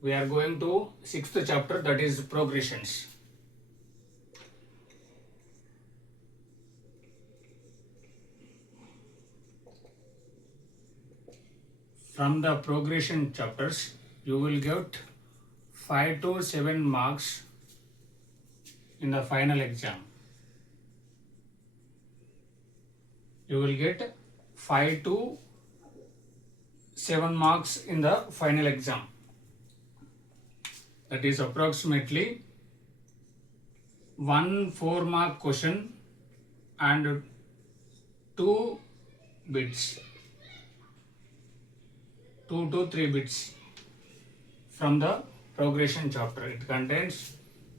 We are going to 6th chapter, that is progressions. From the progression chapters, you will get 5 to 7 marks in the final exam. You will get 5 to 7 marks in the final exam. That is approximately 1 4-mark question and 2 bits, 2 to 3 bits from the progression chapter. It contains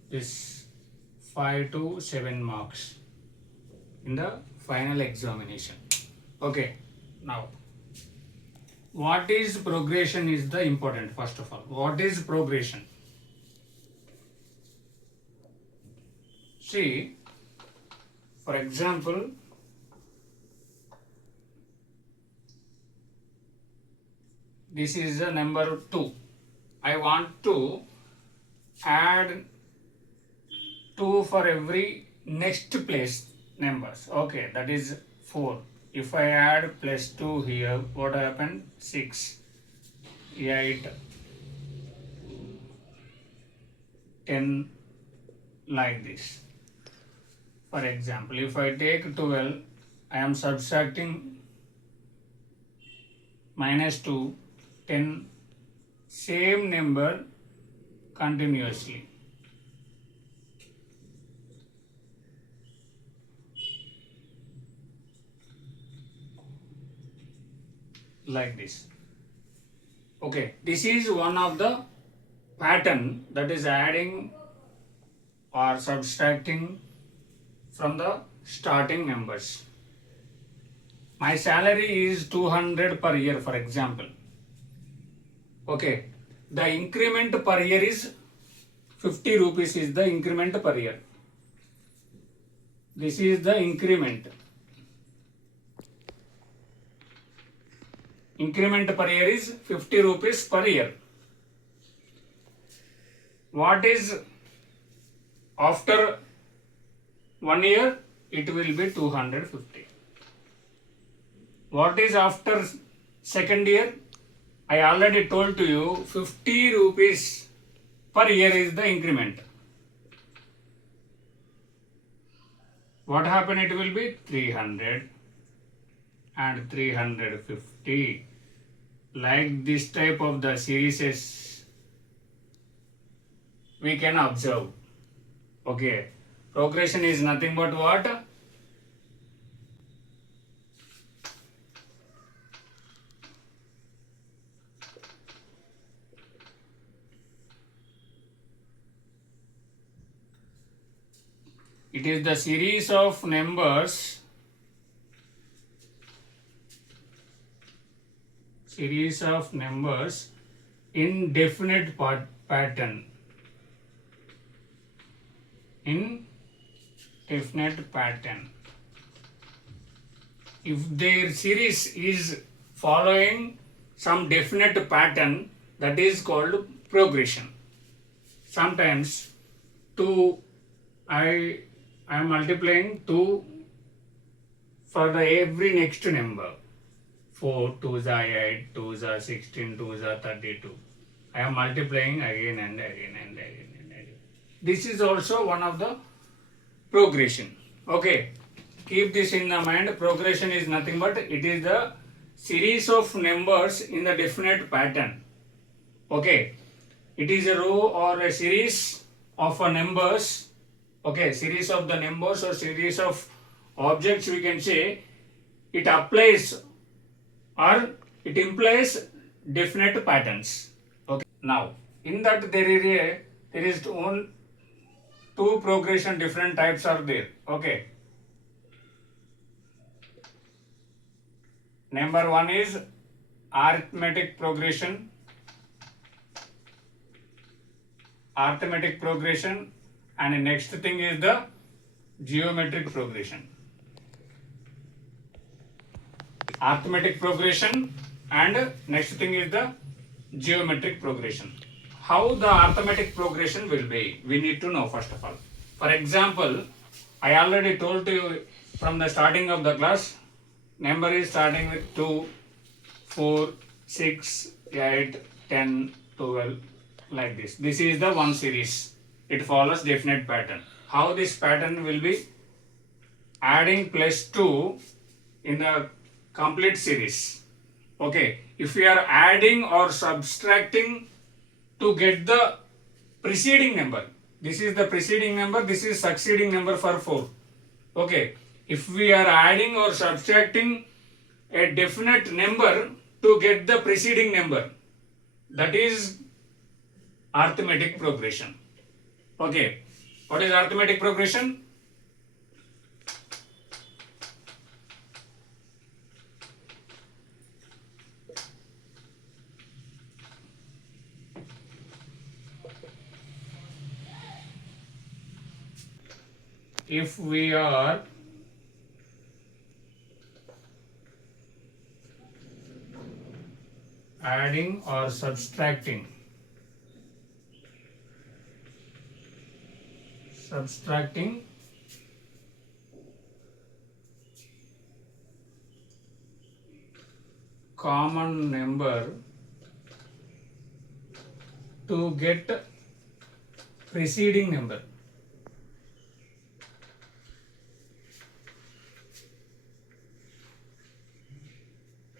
this 5 to 7 marks in the final examination. Okay, now what is progression is the important. First of all, what is progression? See, for example, this is a number 2. I want to add 2 for every next place numbers. Okay, that is 4. If I add plus 2 here, what happened? 6, 8, 10, like this. For example, if I take 12, I am subtracting minus 2, 10, same number continuously. Like this. Okay, this is one of the pattern, that is adding or subtracting from the starting numbers. My salary is 200 per year, for example. Okay, the increment per year is 50 rupees is the increment per year. This is the increment. Increment per year is 50 rupees per year. What is after 1 year? It will be 250. What is after second year? I already told to you 50 rupees per year is the increment. What happened? It will be 300 and 350. Like this type of the series we can observe. Okay, progression is nothing but what? It is the series of numbers, in definite pattern. In definite pattern. If their series is following some definite pattern, that is called progression. Sometimes I am multiplying 2 for the every next number. 4 2s are 8, 2s are 16, 2s are 32. I am multiplying again and again and again and again. This is also one of the progression. Okay, keep this in the mind. Progression is nothing but it is the series of numbers in the definite pattern. Okay, it is a row or a series of numbers. Okay, series of the numbers or series of objects, we can say. It applies or it implies definite patterns. Okay, now in that there is only 2 progression, different types are there. Okay, number 1 is arithmetic progression. Arithmetic progression, and next thing is the geometric progression. Arithmetic progression and next thing is the geometric progression. how the arithmetic progression will be, we need to know first of all. For example, I already told to you from the starting of the class, number is starting with 2, 4, 6, 8, 10, 12, like this. This is the one series. It follows definite pattern. How this pattern will be? Adding plus 2 in the complete series. Okay, if we are adding or subtracting to get the preceding number, this is the preceding number, this is succeeding number for 4. Okay, if we are adding or subtracting a definite number to get the preceding number, that is arithmetic progression. Okay, what is arithmetic progression? If we are adding or subtracting common number to get preceding number,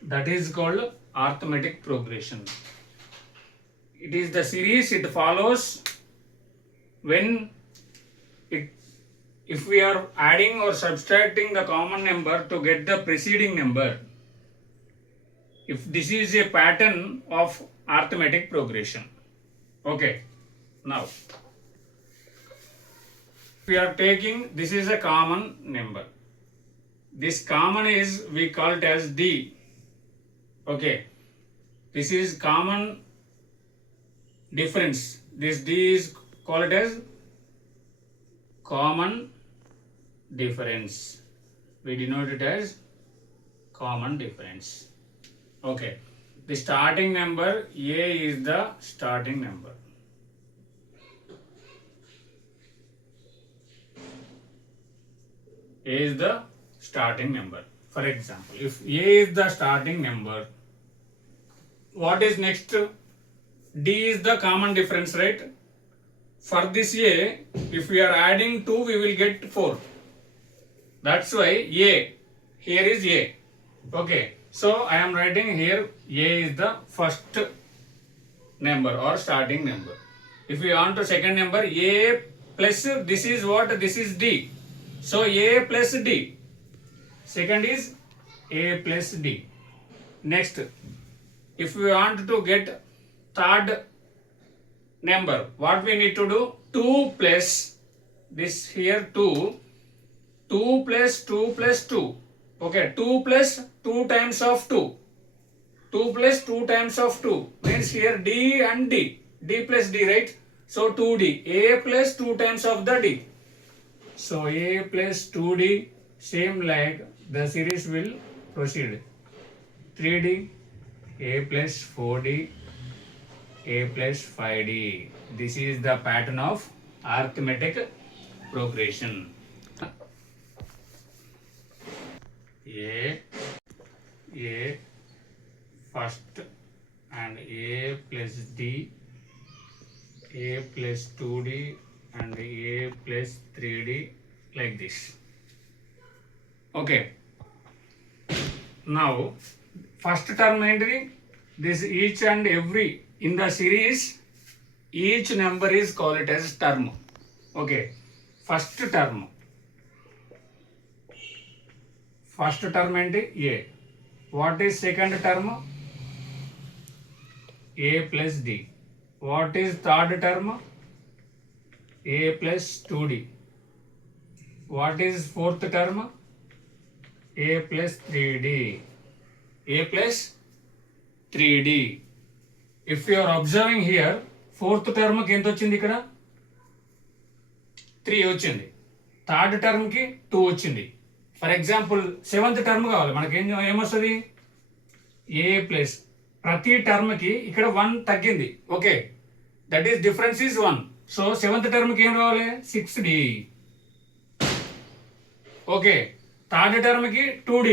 that is called arithmetic progression. It is the series it follows when if we are adding or subtracting the common number to get the preceding number. If this is a pattern of arithmetic progression. Okay, now we are taking, this is a common number. This common is, we call it as D. Okay, this is common difference. This D is called as common difference. We denote it as common difference. Okay, the starting number A is the starting number. A is the starting number. For example, if A is the starting number, what is next? D is the common difference, right? For this A, if we are adding 2, we will get 4. That's why A, here is A. Okay, so I am writing here A is the first number or starting number. If we want to second number, A plus, this is what? This is D. So A plus D. Second is A plus D. Next, if we want to get third number, what we need to do? 2 plus this here 2 plus 2 plus 2. Okay, 2 plus 2 times of 2. 2 plus 2 times of 2 means here D and D. D plus D, right? So 2D. A plus 2 times of the D. So A plus 2D, same like the series will proceed. 3D, A plus 4D, A plus 5D. This is the pattern of arithmetic progression. A first and A plus D, A plus 2D and A plus 3D, like this. Okay. Now first term entry, this each and every in the series, each number is called it as term. Okay, first term entry A. What is second term? A plus D. What is third term? A plus 2D. What is fourth term? A plus 3D. A plus 3D. If you are observing here, fourth term ki enta ochindi ikkada 3 ochindi, third term ki 2 ochindi. For example, seventh term kavali manaki em ostadi A plus, ప్రతి term కి ఇక్కడ 1 తగ్గింది. Okay, That is difference is 1. So 7th term ki em ravale 6D. Okay, 3rd term ki 2D,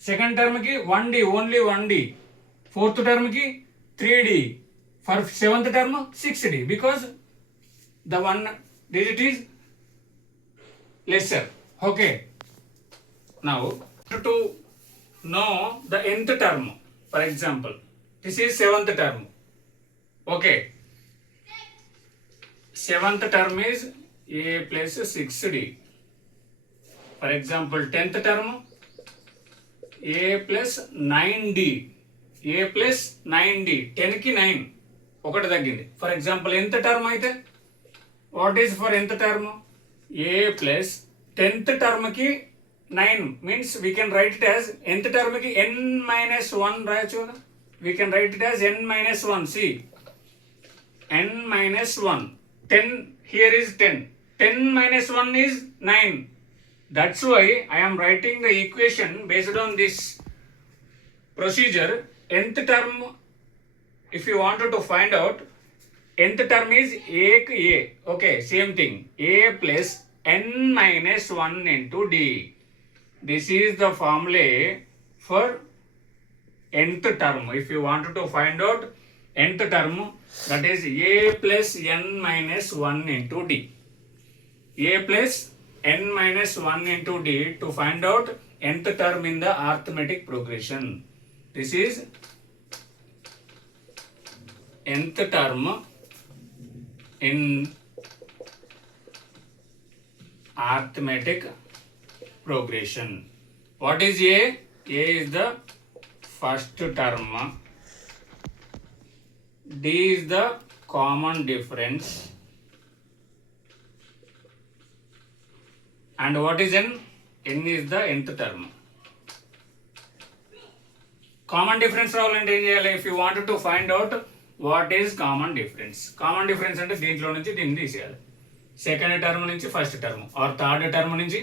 2nd term ki 1D, only 1D, 4th term ki 3D, for 7th term 6D, because the one digit is lesser. Okay, now to know the nth term, for example, this is 7th term. Okay, 7th term is A plus 6D. For example, 10th term A plus 9D. A plus 9D. 10 ki 9. ఒకటి తగ్గింది. For example, nth term అయితే what is for nth term? A plus 10th term ki 9 means we can write it as nth term ki n minus 1 రాయొచ్చు కదా. We can write it as n minus 1. See, n minus 1. 10 here is 10. 10 minus 1 is 9. That's why I am writing the equation based on this procedure. Nth term, if you wanted to find out, nth term is A. Okay, same thing. A plus n minus 1 into D. This is the formula for nth term. If you wanted to find out nth term, that is A plus n minus 1 into D. A plus n minus 1 into D to find out nth term in the arithmetic progression. This is nth term in arithmetic progression. What is A? A is the first term. D is the common difference. And what is n? N is the nth term. Common difference రావాలంటే ఏం చేయాలి? If you wanted to find out what is common difference. Common difference అంటే దీంట్లో నుంచి దీన్ని తీసేయాలి. Second term నుంచి first term, or third term నుంచి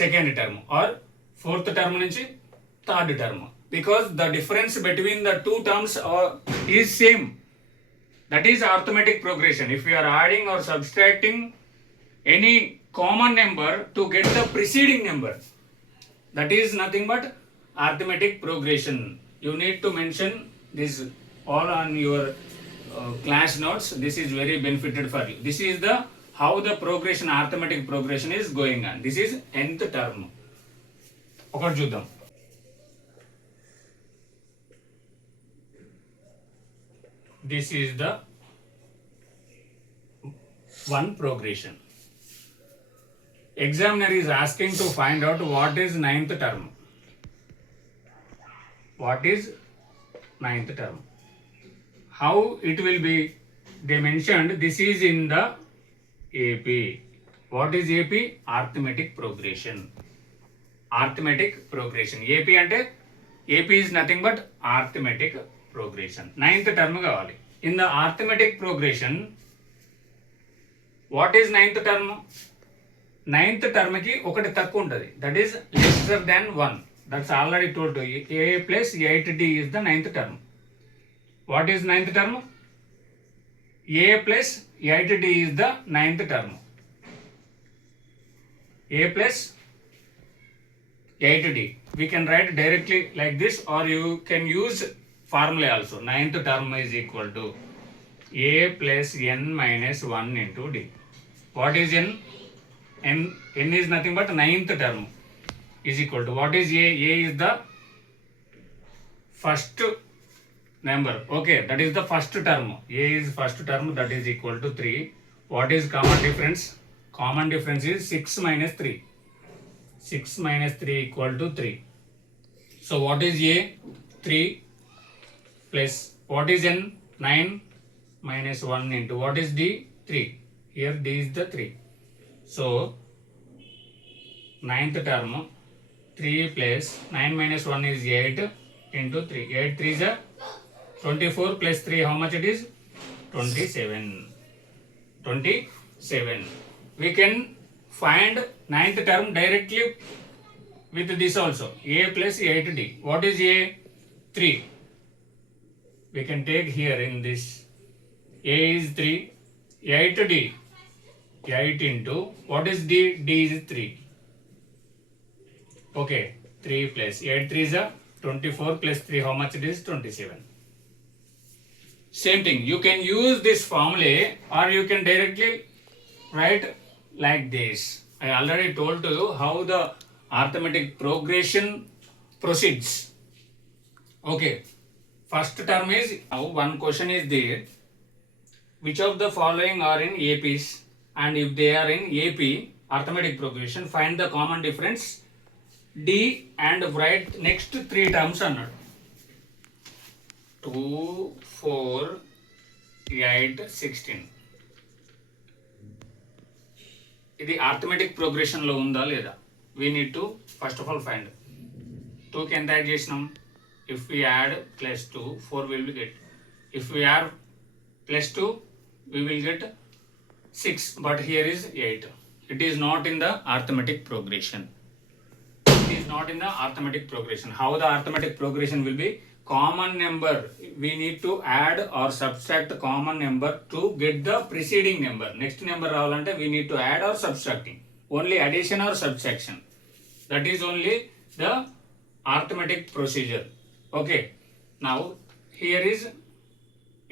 second term, or fourth term నుంచి థర్డ్ టర్మ్. Because the difference between the two terms is same. That is arithmetic progression. If we are adding or subtracting any common number to get the preceding number, that is nothing but arithmetic progression. You need to mention this all on your class notes. This is very benefited for you. This is the how the progression, arithmetic progression is going on. This is nth term. ఒకటి చూద్దాం. This is the one progression. Examiner is asking to find out what is ninth term. What is ninth term? How it will be? They mentioned this is in the AP. What is AP? Arithmetic progression. Arithmetic progression. AP ante AP is nothing but arithmetic progression. Ninth term కావాలి. In the arithmetic progression, what is ninth term? Ninth term కి ఒకటి తక్కువ ఉంటుంది. That is lesser than 1. That's already told to you. A plus 8D is the ninth term. What is ninth term? A plus 8D is the ninth term. A plus 8D. We can write directly like this, or you can use formula also. Ninth term is equal to A plus n minus 1 into D. What is n? N is nothing but ninth term is equal to what is A? A is the first number. Okay, that is the first term. A is first term, that is equal to 3. What is common difference? Common difference is 6 minus 3. 6 minus 3 equal to 3. So what is A? 3 plus what is n? 9 minus 1 into what is D? 3. Here D is the 3. So ninth term 3 plus 9 minus 1 is 8 into 3. 8 3 is 24 plus 3, how much it is? 27. 27. We can find ninth term directly with this also. A plus 8D. What is A? 3. We can take here in this A is 3, 8D, 8 into, what is D? D is 3. Okay, 3 plus 8 3 is a 24 plus 3, how much it is? 27. Same thing, you can use this formula or you can directly write like this. I already told to you how the arithmetic progression proceeds. Okay, first term is, now one question is there. Which of the following are in APs? And if they are in AP, arithmetic progression, find the common difference D and write next 3 terms అన్నాడు. 2, 4, 8, 16. ఇది arithmetic progression లో ఉందా లేదా? We need to first of all find. 2 కి ఎంత add చేసినాం? If we add plus 2, 4 will be get. If we add plus 2, we will get 6, but here is 8. It is not in the arithmetic progression. It is not in the arithmetic progression. How the arithmetic progression will be? Common number. We need to add or subtract the common number to get the preceding number. Next number ravalante we need to add or subtracting. Only addition or subtraction. That is only the arithmetic procedure. Okay. Now here is,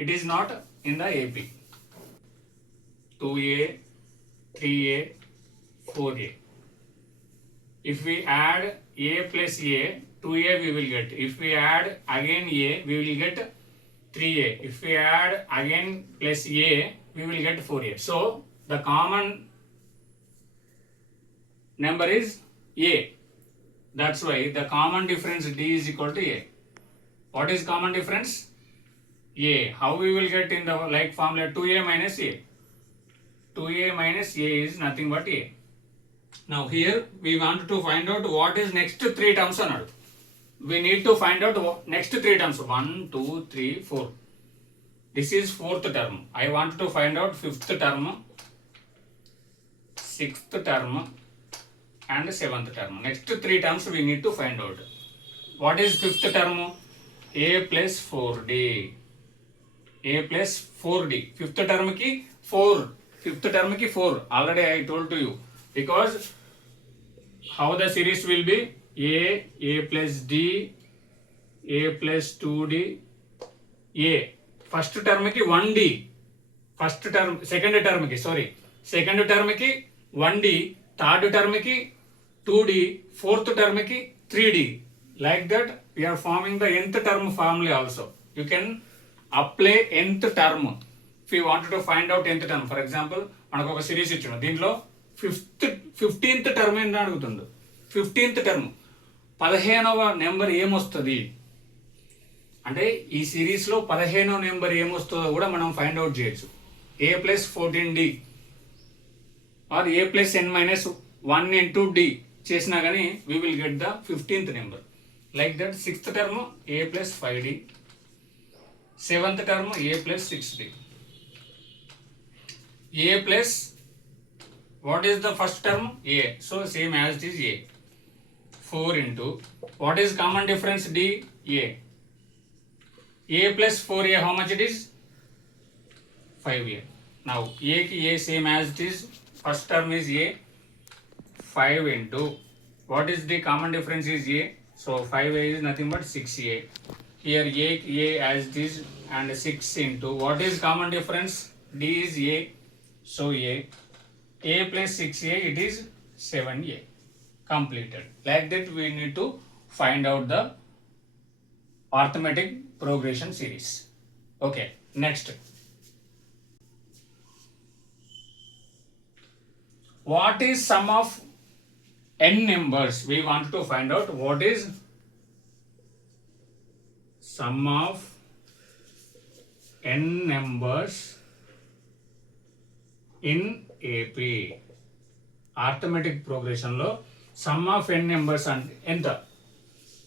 it is not in the AP. 2A, 3A, 4A. If we add A plus A, 2A we will get. If we add again A, we will get 3A. If we add again plus A, we will get 4A. So the common number is A. That's why the common difference D is equal to A. What is common difference? A. How we will get in the like formula? 2A minus A. 2A minus A is nothing but A. Now here we want to find out what is next 3 terms another. We need to find out next 3 terms. 1, 2, 3, 4. This is 4th term. I want to find out 5th term, 6th term and 7th term. Next 3 terms we need to find out. What is 5th term? A plus 4D. A plus 4D. 5th term ki 4. 5th term ki 4. Already I told to you. Because how the series will be? A plus D, A plus 2D, A. First term ki 1D. First term, second term ki, sorry. Second term ki 1D, third term ki 2D, fourth term ki 3D. Like that, we are forming the nth term formula also. You can apply nth term. If you wanted to find out nth term, for example, మనకు ఒక series ఇచ్చాను, దీంట్లో 15th term ఏంటని అడుగుతుండు. 15th term 15వ number ఏమొస్తుంది అంటే ఈ సిరీస్లో 15వ నెంబర్ ఏమొస్తుందో కూడా మనం ఫైండ్ అవుట్ చేయొచ్చు. A plus 14D or A plus n minus 1 into D చేసినా కానీ we will get the 15th number. Like that, 6th term A plus 5D, 7th term A plus 6D. A plus, what is the first term? A. So same as it is A. 4 into, what is common difference? D. A. A plus 4A, how much it is? 5A. Now A ki A same as it is. First term is A. 5 into, what is the common difference is A? So 5A is nothing but 6A. Here A as it is and 6 into, what is common difference? D is A. So A plus 6A, it is 7A. Completed. Like that we need to find out the arithmetic progression series. Okay, next. What is sum of n numbers? We want to find out what is sum of n numbers in AP. Arithmetic progression లో sum of n numbers అంటే ఎంత?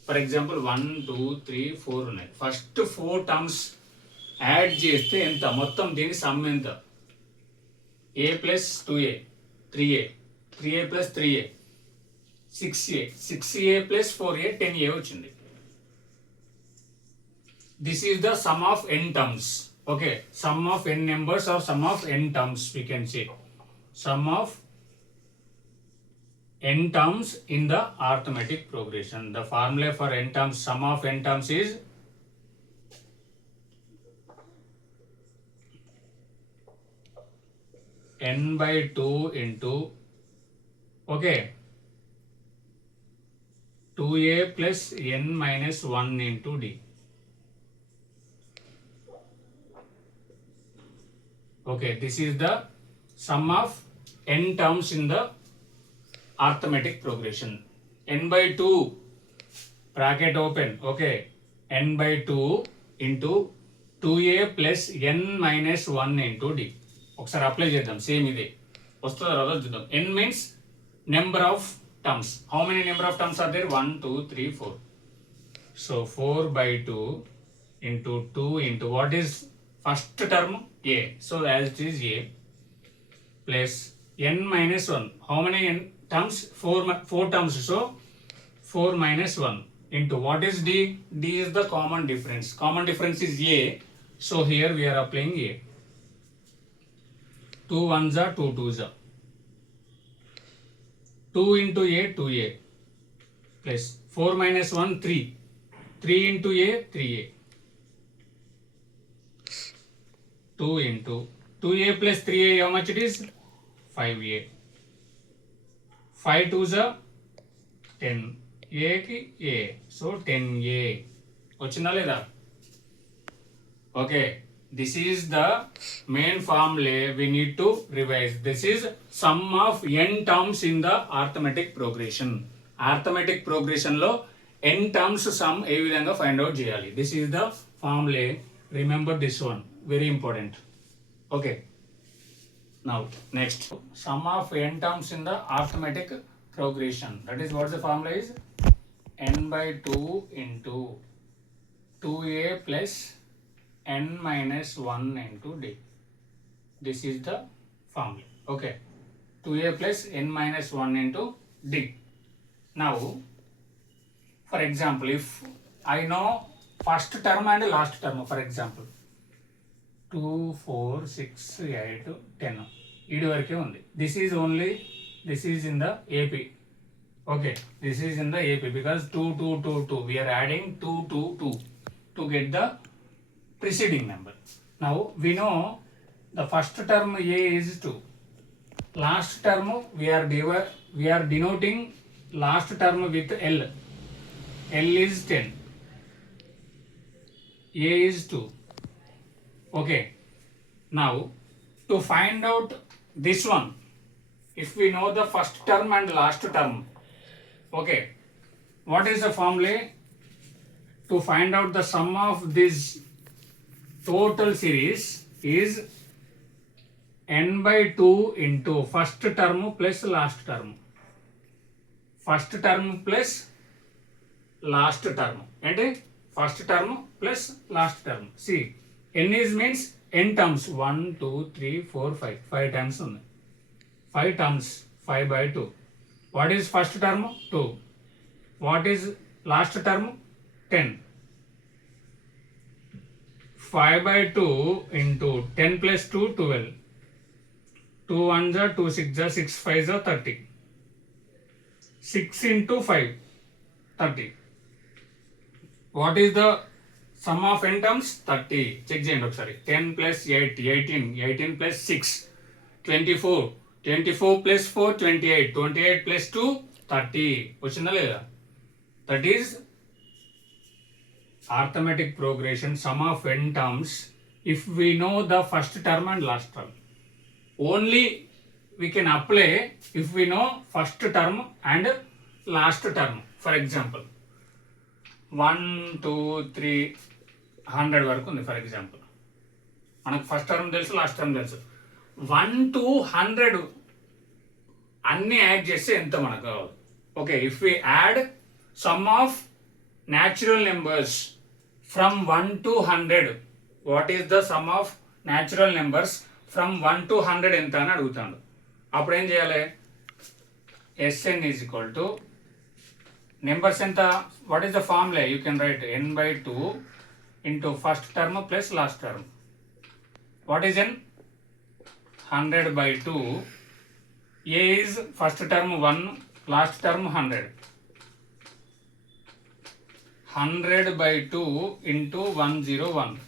For example 1, 2, 3, 4 ఉన్నాయి. First 4 terms add చేస్తే ఎంత? మొత్తం దీని some ఎంత? A plus 2A, 3A, 3A plus 3A, 6A, 6A plus 4A, 10A వచ్చింది. This is the sum of n terms. Okay, sum of n numbers or sum of n terms, we can say sum of n terms in the arithmetic progression. The formula for n terms, sum of n terms is n by 2 into, okay, 2a plus n minus 1 into d. Okay, this is the sum of n terms in the arithmetic progression. N by 2, bracket open, okay, n by 2 into 2a plus n minus 1 into d. ఒకసారి apply చేద్దాం, same ఇదే వస్తుందో రాదో చూద్దాం. n means number of terms. How many number of terms are there? 1 2 3 4. So 4 by 2 into 2 into what is first term? A. So as it is A plus n minus 1. How many n terms? 4 terms. So 4 minus 1 into what is D? D is the common difference. Common difference is A. So here we are applying A. 2 1s are 2 2s are. 2 into A, 2A plus 4 minus 1, 3. 3 into A, 3A. 2 into 2A plus 3A, how much it is? 5A. 5 2s are 10. A ki A. So 10A. వచ్చిందా లేదా? Okay. This is the main formula we need to revise. This is sum of n terms in the arithmetic progression. Arithmetic progression లో n terms sum ఏ విధంగా find out చేయాలి. This is the formula. Remember this one. Very important. Okay. Now next, sum of n terms in the arithmetic progression. That is what the formula is. N by 2 into 2a plus n minus 1 into d. This is the formula. Okay. 2a plus n minus 1 into d. Now, for example, if I know first term and last term, for example, 2, 4, 6, 8, 10. ఇది వరకే ఉంది. This is in the AP. Okay. This is in the AP because 2, 2, 2, 2. We are adding 2, 2, 2 to get the preceding number. Now we know the first term A is 2. Last term we are denoting last term with L. L is 10. A is 2. Okay. Now to find out this one, if we know the first term and last term, okay, what is the formula? To find out the sum of this total series is n by 2 into first term plus last term. First term plus last term. And first term plus last term. See, n is means n terms. 1, 2, 3, 4, 5. 5 times only. 5 terms. 5 by 2. What is first term? 2. What is last term? 10. 5 by 2 into 10 plus 2, 12. 2 1s are 2 6s are 6 5s are 30. 6 into 5, 30. What is the sum of n terms? 30. Check చేయండి ఒకసారి. 10 plus 8, 18. 18 plus 6, 24. 24 plus 4, 28. 28 plus 2, 30. వచ్చిందా లేదా? That is arithmetic progression, sum of n terms, if we know the first term and last term. Only we can apply if we know first term and last term. For example, 1, 2, 3, 100 వరకు ఉంది. For example మనకు first term తెలుసు, last term తెలుసు. 1 to 100 అన్నీ add చేస్తే ఎంత మనకు కావాలి? Okay, if we add sum of natural numbers from 1 to 100, what is the sum of natural numbers from 1 to 100 ఎంత అని అడుగుతాడు. అప్పుడు ఏం చేయాలి? Sn is equal to numbers ఎంత, what is the formula? You can write n by 2 into first term plus last term. What is n? 100 by 2. A is first term 1, last term 100. 100 by 2 into 101.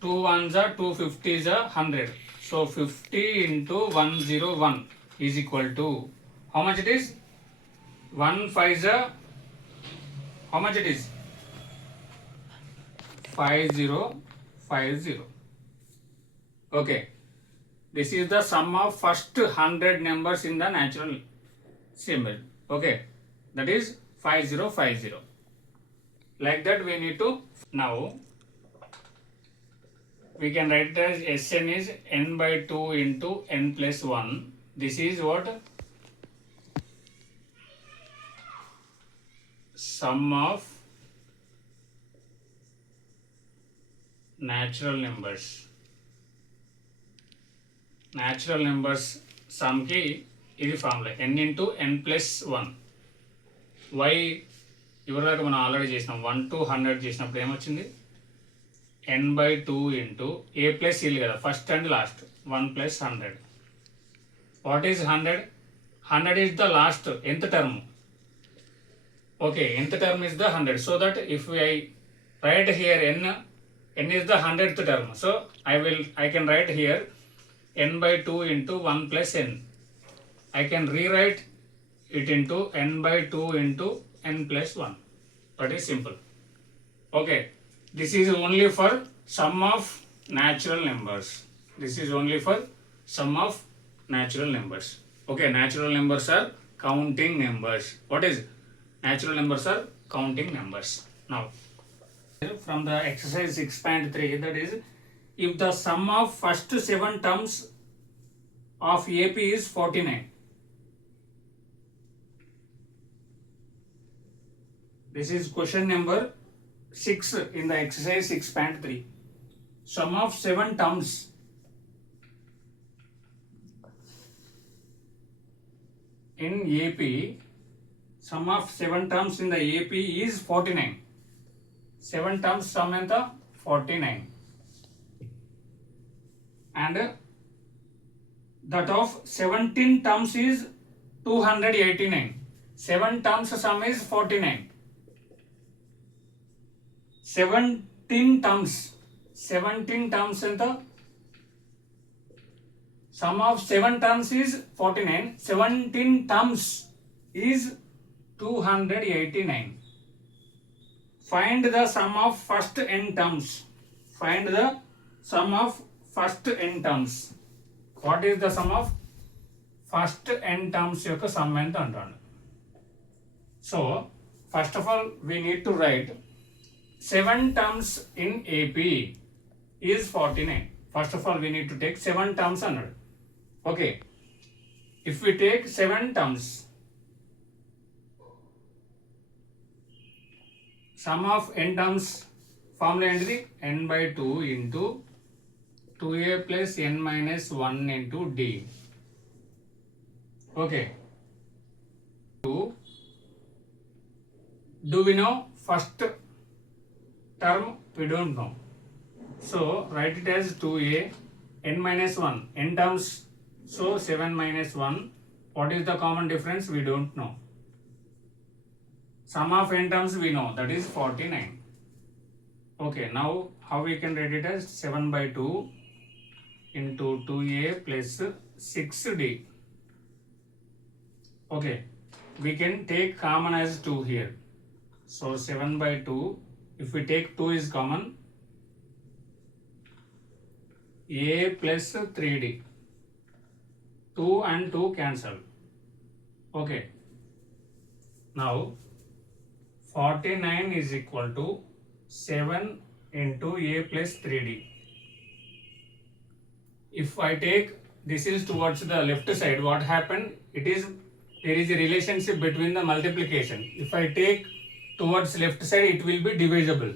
2 ones are 250 is 100. So 50 into 101 is equal to, how much it is? 1 5 is how much it is? 5050. Okay. This is the sum of first 100 numbers in the natural symbol. Okay. That is 5050. Like that we need to, now we can write it as Sn is n by 2 into n plus 1. This is what? Sum of natural numbers. Natural numbers sum ki ఇది formula n into n plus 1. y ఇవరిదాకా మనం already చేసినాం 1 to 100 చేసినప్పుడు ఏమొచ్చింది n by 2 into a plus ఇల్లు కదా first and last 1 plus 100. What is 100? 100 is the last nth term. Okay, nth term is the 100. So that if I write here n is the 100th term. So I can write here n by 2 into 1 plus n. I can rewrite it into n by 2 into n plus 1. That is simple. Okay, this is only for sum of natural numbers. This is only for sum of natural numbers. Okay, natural numbers are counting numbers. What is natural numbers are counting numbers. Now from the exercise 6.3, that is, if the sum of first 7 terms of AP is 49. This is question number 6 in the exercise 6.3. Sum of 7 terms in AP, sum of 7 terms in the AP is 49. 7 terms sum enta 49. And that of 17 terms is 289. 7 terms sum is 49. 17 terms enta sum of 7 terms is 49. 17 terms is 289. Find the sum of first n terms. Find the sum of first n terms. What is the sum of first n terms యొక్క sum ఎంత అంటాను. So first of all we need to write 7 terms in AP is 49. First of all we need to take 7 terms అన్నాడు. Okay, if we take 7 terms, sum of n terms formula ఏంటిది n by 2 into 2a plus n minus 1 into d. Okay, do we know first term? We don't know. So write it as 2a n minus 1. n terms, so 7 minus 1. What is the common difference? We don't know. Sum of n terms we know, that is 49. Okay, now how we can write it as 7 by 2 into 2a plus 6d. Okay, we can take common as 2 here. So 7 by 2, if we take 2 is common, a plus 3d. 2 and 2 cancel. Okay, now 49 is equal to 7 into a plus 3d. If I take this is towards the left side, what happened? There is a relationship between the multiplication. If I take towards left side, it will be divisible.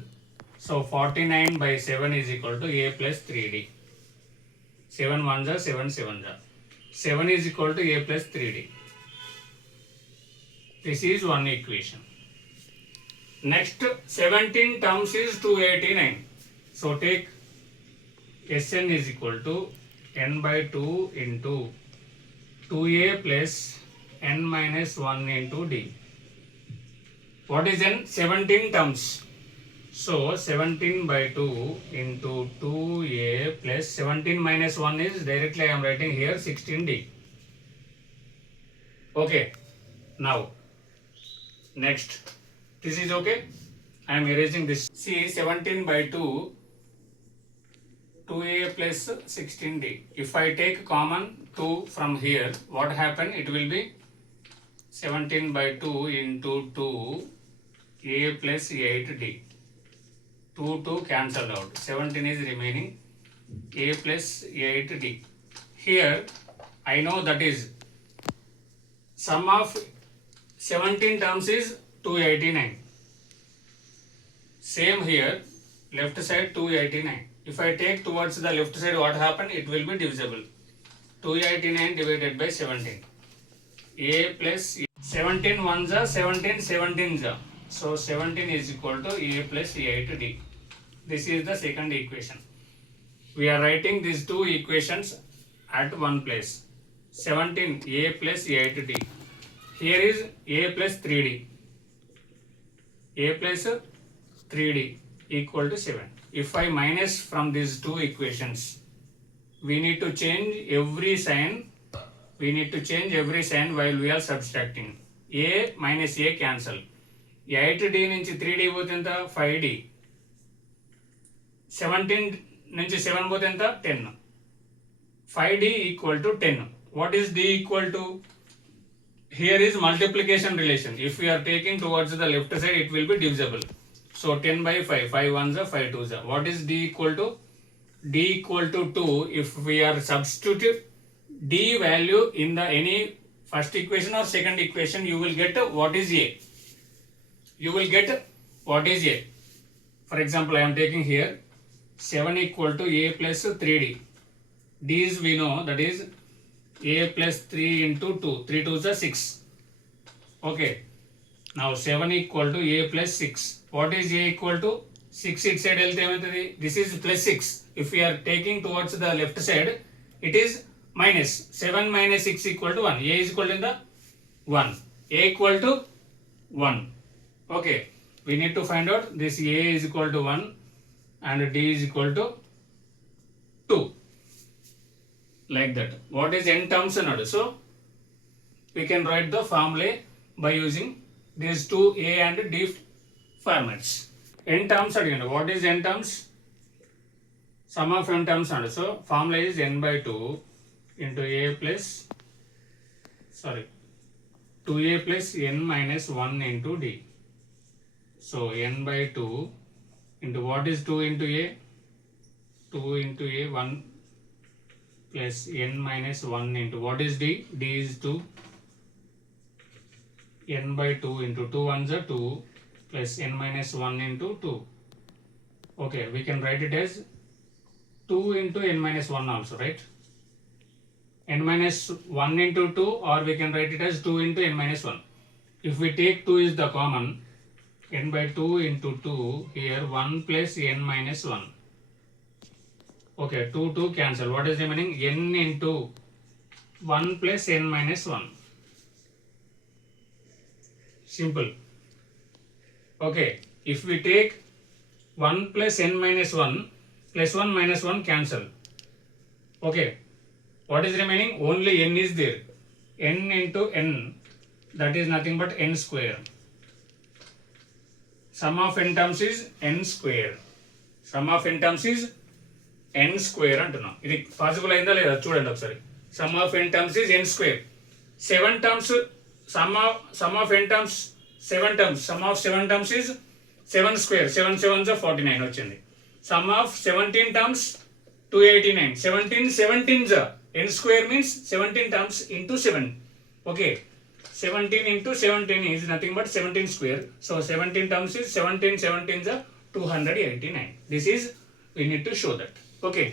So 49 by 7 is equal to a plus 3d. 7 ones are 7 sevens are. 7 is equal to a plus 3d. This is one equation. Next 17 terms is 289. So take Sn is equal to n by 2 into 2a plus n minus 1 into d. What is n? 17 terms. So 17 by 2 into 2a plus 17 minus 1 is directly I am writing here 16d. Okay. Now next. This is okay. I am erasing this. See 17 by 2 2a plus 16d. If I take common 2 from here, what happen? It will be 17 by 2 into 2a plus 8d. 2 cancelled out. 17 is remaining. A plus 8d. Here I know that is sum of 17 terms is 289. Same here, left side 289. If I take towards the left side, what happen? It will be divisible. 289 divided by 17. A plus 17 ones are 17 17s are. So 17 is equal to A plus 8d. This is the second equation. We are writing these two equations at one place. 17 A plus 8d. Here is A plus 3d. A plus 3d equal to 7. If I minus from these two equations, we need to change every sign. We need to change every sign while we are subtracting. A minus A cancel. 8d నుంచి 3d పోతే ఎంత 5d. 17 నుంచి 7 పోతే ఎంత 10. 5d equal to 10. What is d equal to? Here is multiplication relation. If we are taking towards the left side, it will be divisible. So 10 by 5, 5 ones are 5 twos are. What is d equal to? D equal to 2. If we are substitute d value in the any first equation or second equation, you will get what is a. You will get what is a. For example, I am taking here 7 equal to a plus 3d. D is we know that is a plus 3 into 2. 3 twos are 6. Okay. Now 7 equal to a plus 6. What is a equal to? 6 it side వెళ్తే this is plus 6. If we are taking towards the left side, it is minus. 7 minus 6 equal to 1. A is equal to 1. A equal to 1. Okay. We need to find out this A is equal to 1 and D is equal to 2. Like that. What is n terms another? So we can write the formula by using these two A and D formats. N terms again. What is n terms? Sum of n terms and so formula is n by 2 into a plus 2a plus n minus 1 into d. So n by 2 into what is 2 into a? 2 into a 1 plus n minus 1 into what is d? D is 2. N by 2 into 2 ones are 2 plus n minus 1 into 2. Okay, we can write it as 2 into n minus 1 also, right? N minus 1 into 2, or we can write it as 2 into n minus 1. If we take 2 is the common, n by 2 into 2, here 1 plus n minus 1. Okay, 2 cancel. What is remaining? N into 1 plus n minus 1. Simple. Okay, if we take 1 plus n minus 1 plus 1 minus 1 cancel. Okay, what is remaining? Only n is there. N into n, that is nothing but n square. Sum of n terms is n square. Sum of n terms is n square అంటున్నాం. ఇది possible అయిందా లేదా చూడండి ఒకసారి. Sum of n terms is n square. 7 terms, sum of n terms 7 terms. Sum of 7 terms is 7 square. 7 sevens are 49 వచ్చింది. Sum of 17 terms 289. 17 17s are. N square means 17 terms into 7. Okay. 17 into 17 is nothing but 17 square. So 17 terms is 17 17s are 289. This is, we need to show that. Okay.